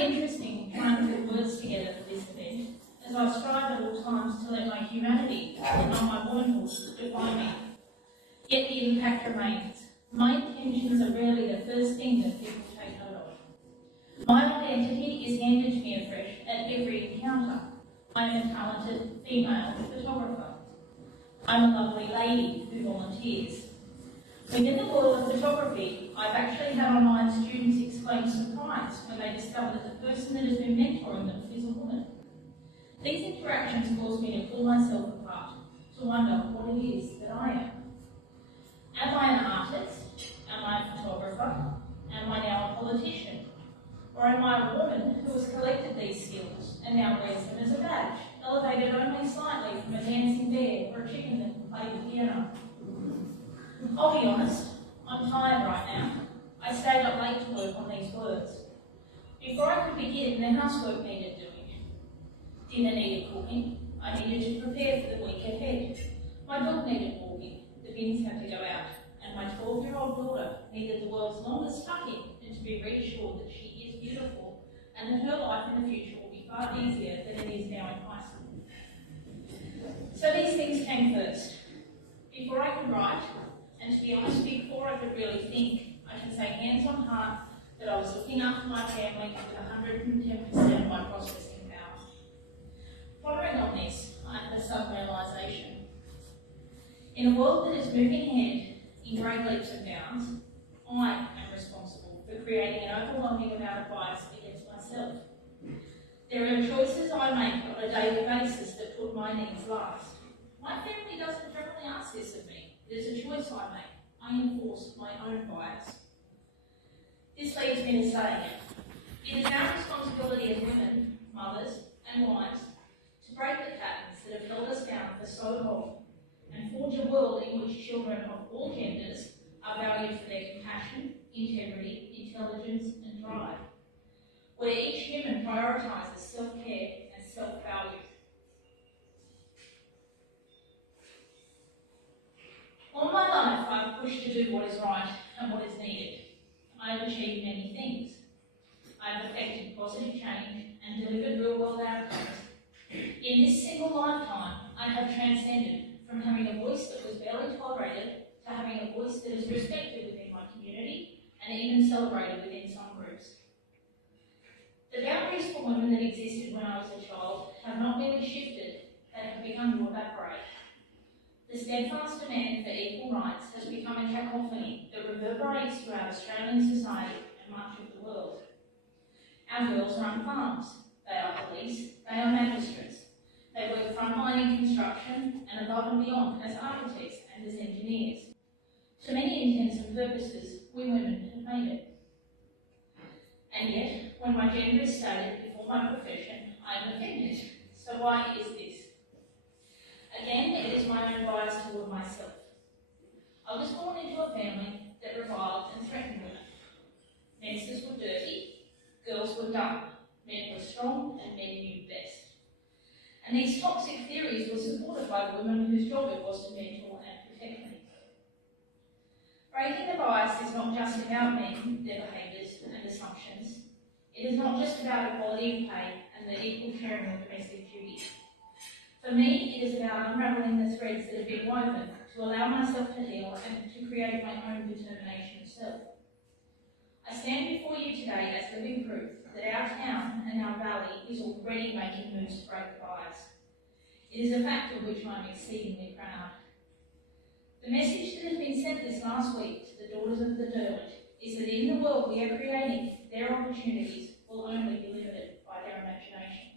it interesting trying to put words together for this event, as I strive at all times to let my humanity and not my womanhood define me. Yet the impact remains. My intentions are rarely the first thing that people take note of. My identity is handed to me afresh at every encounter. I am a talented female photographer. I'm a lovely lady who volunteers. Within the world of photography, I've actually had online students exclaim surprise when they discover that the person that has been mentoring them is a woman. These interactions cause me to pull myself apart, to wonder what it is that I am. Am I an artist? Am I a photographer? Am I now a politician? Or am I a woman who has collected these skills and now wears them as a badge, elevated only slightly from a dancing bear or a chicken that can play the piano? I'll be honest, I'm tired right now. I stayed up late to work on these words. Before I could begin, the housework needed doing. Dinner needed cooking. I needed to prepare for the week ahead. My dog needed walking. The bins had to go out. And my 12-year-old daughter needed the world's longest tuck-in and to be reassured that she is beautiful and that her life in the future will be far easier than it is now in high school. So these things came first. Before I could write, and to be honest, before I could really think, I can say hands on heart that I was looking after my family with 110% of my processing power. Pondering on this, I had a sudden realisation. In a world that is moving ahead in great leaps and bounds, I am responsible for creating an overwhelming amount of bias against myself. There are choices I make on a daily basis that put my needs last. My family doesn't generally ask this of me. It is a choice I make. I enforce my own bias. This leads me to say, it is our responsibility as women, mothers and wives to break the patterns that have held us down for so long and forge a world in which children of all genders are valued for their compassion, integrity, intelligence and drive, where each human prioritises self-care and self-value. All my life, I've pushed to do what is right and what is needed. I have achieved many things. I have effected positive change and delivered real-world outcomes. In this single lifetime, I have transcended from having a voice that was barely tolerated to having a voice that is respected within my community and even celebrated within some groups. The boundaries for women that existed when I was a child have not merely shifted, they have begun to evaporate. The steadfast demand for equal rights has become a cacophony that reverberates throughout Australian society and much of the world. Our girls run farms, they are police, they are magistrates, they work frontline in construction and above and beyond as architects and as engineers. To many intents and purposes, we women have made it. And yet, when my gender is stated before my profession, I am offended. So why is this? Again, it is my own bias toward myself. I was born into a family that reviled and threatened women. Menses were dirty, girls were dumb, men were strong, and men knew best. And these toxic theories were supported by women whose job it was to mentor and protect me. Breaking the bias is not just about men, their behaviours and assumptions. It is not just about equality of pay and the equal sharing of domestic duties. For me, it is about unravelling the threads that have been woven to allow myself to heal and to create my own determination of self. I stand before you today as living proof that our town and our valley is already making moves to break the bias. It is a fact of which I am exceedingly proud. The message that has been sent this last week to the daughters of the Derwent is that in the world we are creating, their opportunities will only be limited by their imagination.